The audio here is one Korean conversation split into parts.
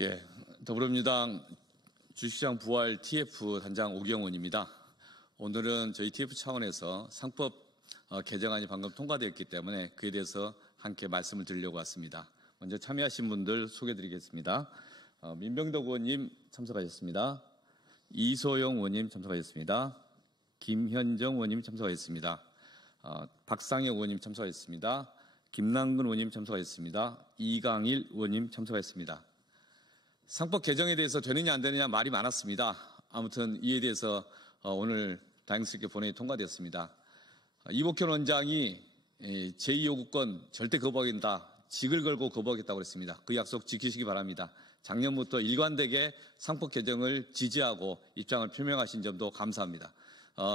예, 더불어민주당 주식시장 부활 TF 단장 오경원입니다. 오늘은 저희 TF 차원에서 상법 개정안이 방금 통과되었기 때문에 그에 대해서 함께 말씀을 드리려고 왔습니다. 먼저 참여하신 분들 소개해드리겠습니다. 민병덕 의원님 참석하셨습니다. 이소영 의원님 참석하셨습니다. 김현정 의원님 참석하셨습니다. 박상혁 의원님 참석하셨습니다. 김남근 의원님 참석하셨습니다. 이강일 의원님 참석하셨습니다. 상법 개정에 대해서 되느냐 안 되느냐 말이 많았습니다. 아무튼 이에 대해서 오늘 다행스럽게 본회의 통과되었습니다. 이복현 원장이 제2요구권 절대 거부하겠다, 직을 걸고 거부하겠다고 그랬습니다. 그 약속 지키시기 바랍니다. 작년부터 일관되게 상법 개정을 지지하고 입장을 표명하신 점도 감사합니다.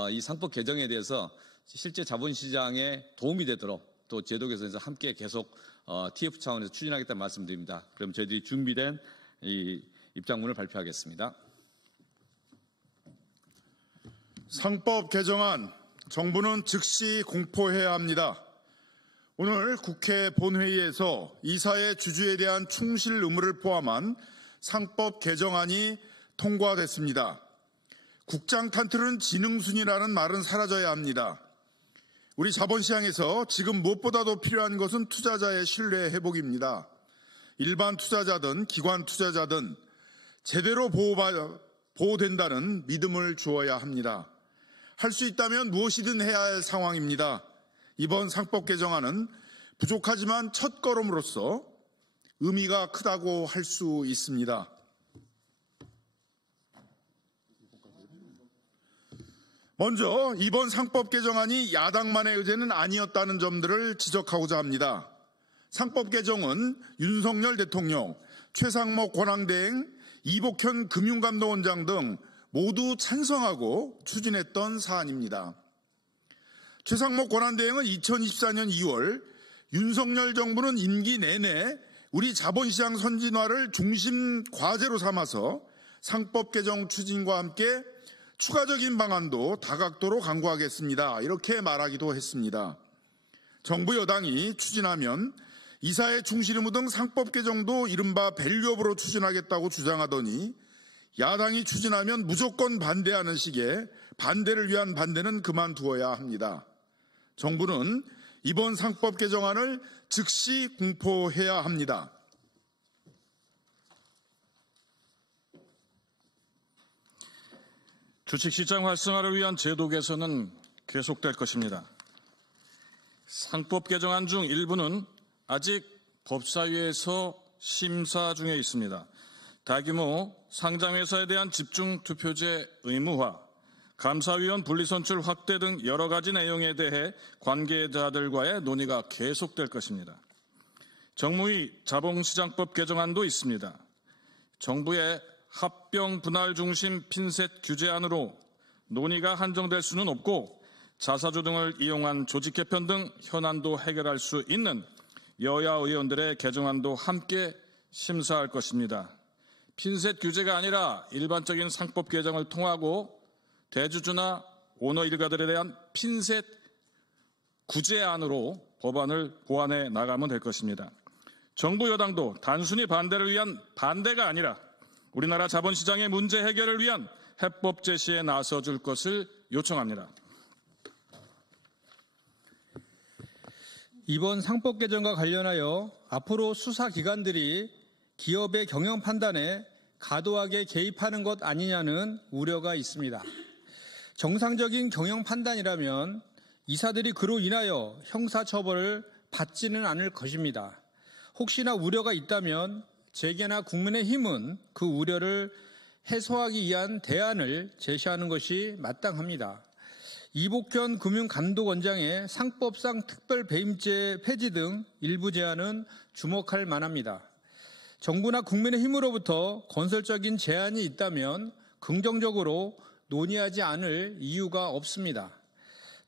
이 상법 개정에 대해서 실제 자본시장에 도움이 되도록 또 제도 개선에서 함께 계속 TF 차원에서 추진하겠다는 말씀드립니다. 그럼 저희들이 준비된 이 입장문을 발표하겠습니다. 상법 개정안 정부는 즉시 공포해야 합니다. 오늘 국회 본회의에서 이사의 주주에 대한 충실 의무를 포함한 상법 개정안이 통과됐습니다. 국장 탄틀은 지능순이라는 말은 사라져야 합니다. 우리 자본시장에서 지금 무엇보다도 필요한 것은 투자자의 신뢰 회복입니다. 일반 투자자든 기관 투자자든 제대로 보호된다는 믿음을 주어야 합니다. 할 수 있다면 무엇이든 해야 할 상황입니다. 이번 상법 개정안은 부족하지만 첫걸음으로서 의미가 크다고 할 수 있습니다. 먼저 이번 상법 개정안이 야당만의 의제는 아니었다는 점들을 지적하고자 합니다. 상법 개정은 윤석열 대통령, 최상목 권한대행, 이복현 금융감독원장 등 모두 찬성하고 추진했던 사안입니다. 최상목 권한대행은 2024년 2월 윤석열 정부는 임기 내내 우리 자본시장 선진화를 중심 과제로 삼아서 상법 개정 추진과 함께 추가적인 방안도 다각도로 강구하겠습니다. 이렇게 말하기도 했습니다. 정부 여당이 추진하면 이사의 충실 의무 등 상법 개정도 이른바 밸류업으로 추진하겠다고 주장하더니 야당이 추진하면 무조건 반대하는 식의 반대를 위한 반대는 그만두어야 합니다. 정부는 이번 상법 개정안을 즉시 공포해야 합니다. 주식시장 활성화를 위한 제도 개선은 계속될 것입니다. 상법 개정안 중 일부는 아직 법사위에서 심사 중에 있습니다. 다규모 상장회사에 대한 집중투표제 의무화, 감사위원 분리선출 확대 등 여러 가지 내용에 대해 관계자들과의 논의가 계속될 것입니다. 정무위 자본시장법 개정안도 있습니다. 정부의 합병 분할 중심 핀셋 규제안으로 논의가 한정될 수는 없고 자사주 등을 이용한 조직 개편 등 현안도 해결할 수 있는 여야 의원들의 개정안도 함께 심사할 것입니다. 핀셋 규제가 아니라 일반적인 상법 개정을 통하고 대주주나 오너 일가들에 대한 핀셋 구제안으로 법안을 보완해 나가면 될 것입니다. 정부 여당도 단순히 반대를 위한 반대가 아니라 우리나라 자본시장의 문제 해결을 위한 해법 제시에 나서줄 것을 요청합니다. 이번 상법 개정과 관련하여 앞으로 수사기관들이 기업의 경영 판단에 과도하게 개입하는 것 아니냐는 우려가 있습니다. 정상적인 경영 판단이라면 이사들이 그로 인하여 형사처벌을 받지는 않을 것입니다. 혹시나 우려가 있다면 재계나 국민의힘은 그 우려를 해소하기 위한 대안을 제시하는 것이 마땅합니다. 이복현 금융감독원장의 상법상 특별배임죄 폐지 등 일부 제안은 주목할 만합니다. 정부나 국민의힘으로부터 건설적인 제안이 있다면 긍정적으로 논의하지 않을 이유가 없습니다.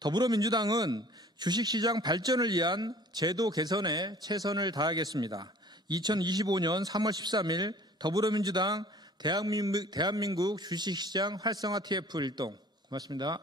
더불어민주당은 주식시장 발전을 위한 제도 개선에 최선을 다하겠습니다. 2025년 3월 13일 더불어민주당 대한민국 주식시장 활성화 TF 일동 고맙습니다.